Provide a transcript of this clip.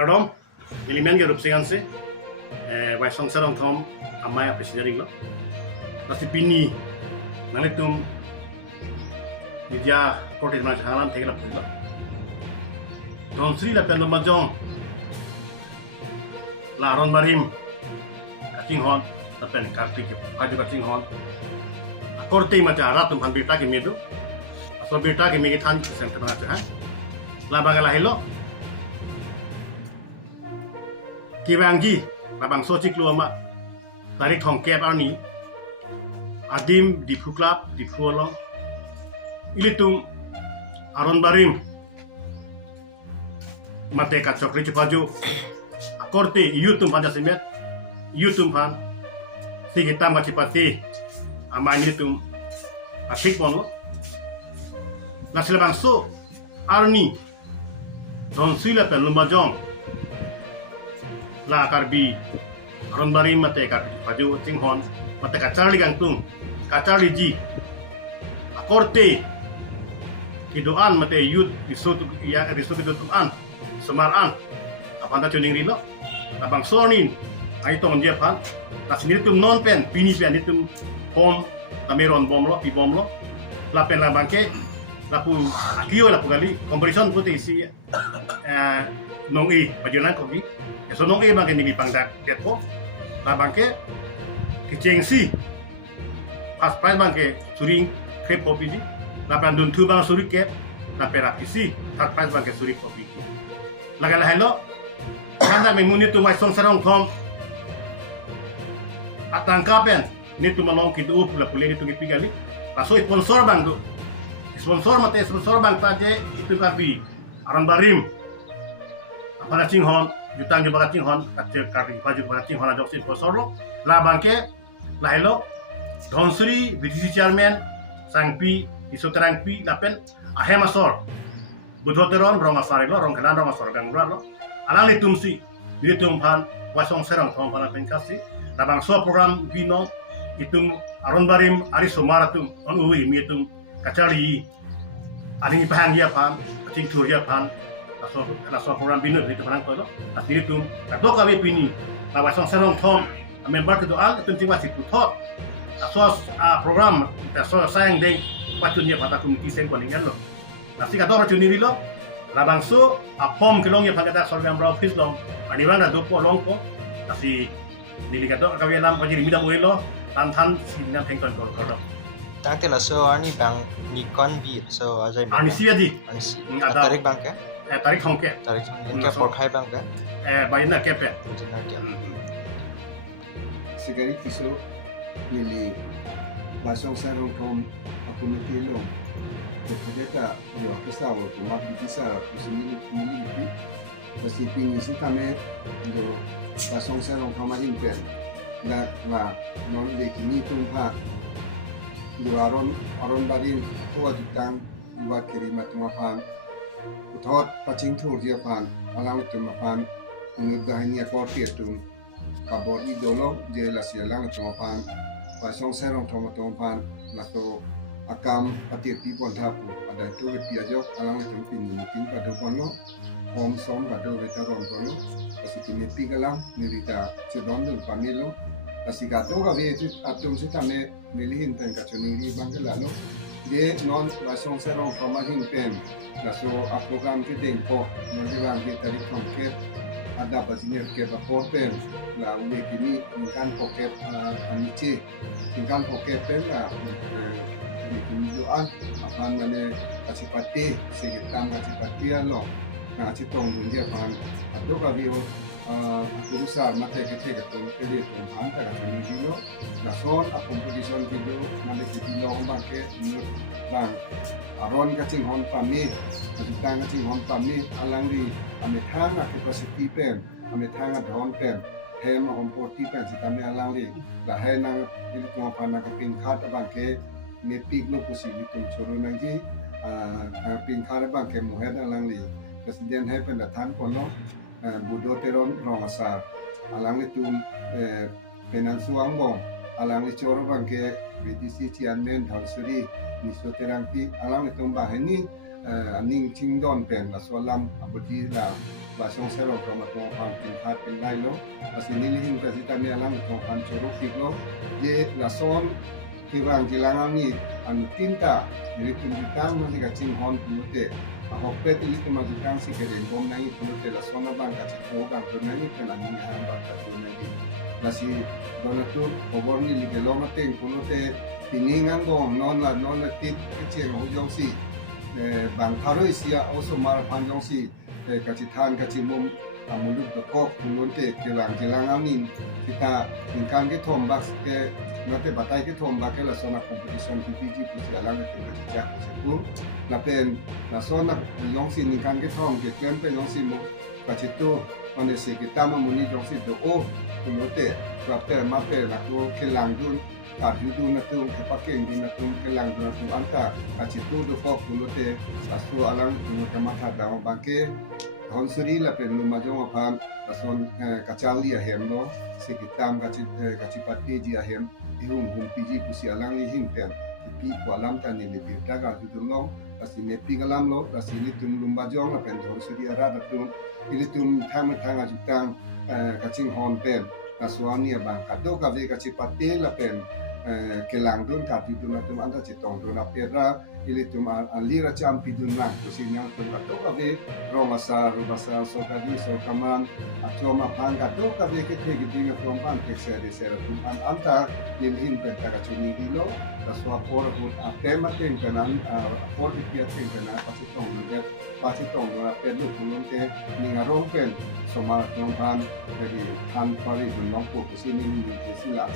Kardom, elemen ke rup sengan se, by song serong thom, amaya presiden lo. Nasi pini, nane tum, dia korte mana jalan tegak lah. Don Sri la pen majong, la ron barim, kating hon, la pen kartik, kaju kating hon. Korte macam arat tum han beta ke medu, asal beta ke megi than sen kena aja, la bagalah hello. Kibangi, babang soci keluar mak, tarik hongkep ani, adim di fuklap di fuolo, ilitung aron barim, mate kacok ricu baju, akorte iutum pada semet, iutum pan, si kita macam pati, ama ilitung asik pon lo, nasi lebang so, arni, don sila pelumba jong. La karbi aron bari mate kar baju tinghon mate kacari gantung kacari ji akorte kidoan mate yud isut ya risut kidoan semaran apanda tuning rilo abang sonin ai tong dia pan tas ni tum non pen pini pen itum pom kameron bom lo pi bom lo la pen la banke la pu akio la pu kali competition putih isi nongi bajulan kopi so nongi bangke ni pangdak depo la bangke kicengsi pas pas bangke suring krep kopi di la pandun tu bang suri ke la perak isi tat pas bangke suri kopi la gala hello kanda memuni tu mai song sarong thom atangkapen ni tu malong kitu up la pule tu kipi kali la so sponsor bang tu sponsor mate sponsor bang taje itu kapi aran barim pada cinghon jutang di bakat cinghon kacil kari baju bakat cinghon ada opsi sponsor lo la bangke la hello Don Sri BTC chairman sangpi isoterangpi lapen ahemasor budhoteron rong asare lo rong kanan rong asor gangura lo alang litumsi litum pan wasong serang thong pan apen kasi la bang so program bino itum aron barim ari somaratum on uwi mitum kacali aling pahang ya pan cing tur ya pan laso program binu itu panang ko asiri tum kadok kami pini la wasong serong thom member itu al itu ting masih putot aso program aso sayang deng patunya pada komiti seng palingan lo nasi kadok racuni lo la bangso apom kelong ya pagata sorgam bra office long aniwana dopo longko nasi nilikadok kami lam pajiri midam uelo tantan sinam tengkon ko Tang tela so arni bang nikon bi so ajai ani siadi ansi ada tarik bang ke tarik hongke tarik inka por khai bang ke bayna kepe jinar dia Sigari kiso nili basong sarong kom aku metilo kepada yo kisah waktu mak bisa kusini nili pasti pingisi kami do basong sarong kom aja impen na non dekini tumpa do aron badin kuat ditang buat kirimat tumapan utot pacing tur dia pan alang tumapan menurut gahini aporti itu kabor di dolo je la sialang tumapan pasong serong tumapan nato akam patir pi pon thapu ada itu piajok alang itu pin pada pono hom som pada veteran pono pasti kini pigalang nirita cedon dun panelo pasti gato gawe itu atum sitane milihin tan kacuni bangelalo de non pasong serong pamajin pen laso a program ke dengko nondilang ke tari konkret ada basinir ke raporten la ule kini kan poket anice kan poket pen la di kunjuan apa mane kasipati segitam kasipati lo na citong dia pan ado kabio urusan mata kecil itu kedai tuhan tak ada video, nason kompetisi video mana video orang ke bang aron kacing hon pami, kacang kacing hon pami alang di ametang kapasiti pen, ametang adhon pen, hem kompoti pen si kami alang di, lahai nang ini cuma panah keping kat bang ke nepik no pusi itu curu nanti ping kat bang ke muhed alang di, presiden hai pendatang kono budo teron romasar alang itu penansuang bong alang itu orang bangke BTC chairman Don Sri nisoterapi alang itu bahini aning chingdon pen la solam abudi la basong sero kama tong pan pin khat pin lai lo asinilihin kasita ni alam tong pan choro fiklo je la son kirang jilangan ni anu tinta jadi tunjukkan masih kacing hon pulute ahopet ili kemajutang si keren bom nangi pulute la sona bang kacing bang pernani penani ham bang pernani nasi donatur oborni ligeloma teng pulute piningan dong non la tit kecil hujong si bang haroi sia also mar panjong si kacitan kacimum muluk dekok pulute kirang jilangan ni kita ingkang ke tombak ke nanti batai ke tombak ke la sona competition PPG pusi alang ke kecicak sepul la pen la sona yongsi ingkang ke tom ke kempe yongsi mo kacitu onde se kita muni yongsi do o pulute rapper mape la ko kelang dun hidu na tu ke pakeng dun na tu kelang dun na tu anta kacitu do kok pulute asu alang tu kamata daw bangke Honsuri la pen lumajong apam rason kacali ahem no sekitam kacipati ji ahem ihum piji pusi alang lihin pen pi ko alam tan ni pi daga tudulong asine pi galam lo asine tum lumajong la pen honsuri ara datum ili tum tham jutang kacing hon pen aswani abang kado kave kacipati la pen kelang dun tapi dun atum anda citong dun apera ili tum alira cham pidun lang kusinyang tum kato kave romasa so kadi so kaman atoma pan kato kave ke te gidinga from pan ke sere tum an anta lilhin pe ta kachuni dilo taswa por put apema ten kanan por pia ten kanan pasitong dun apelu kulun te ningarong pen soma tum pan jadi pan pari dun long po kusini ni sila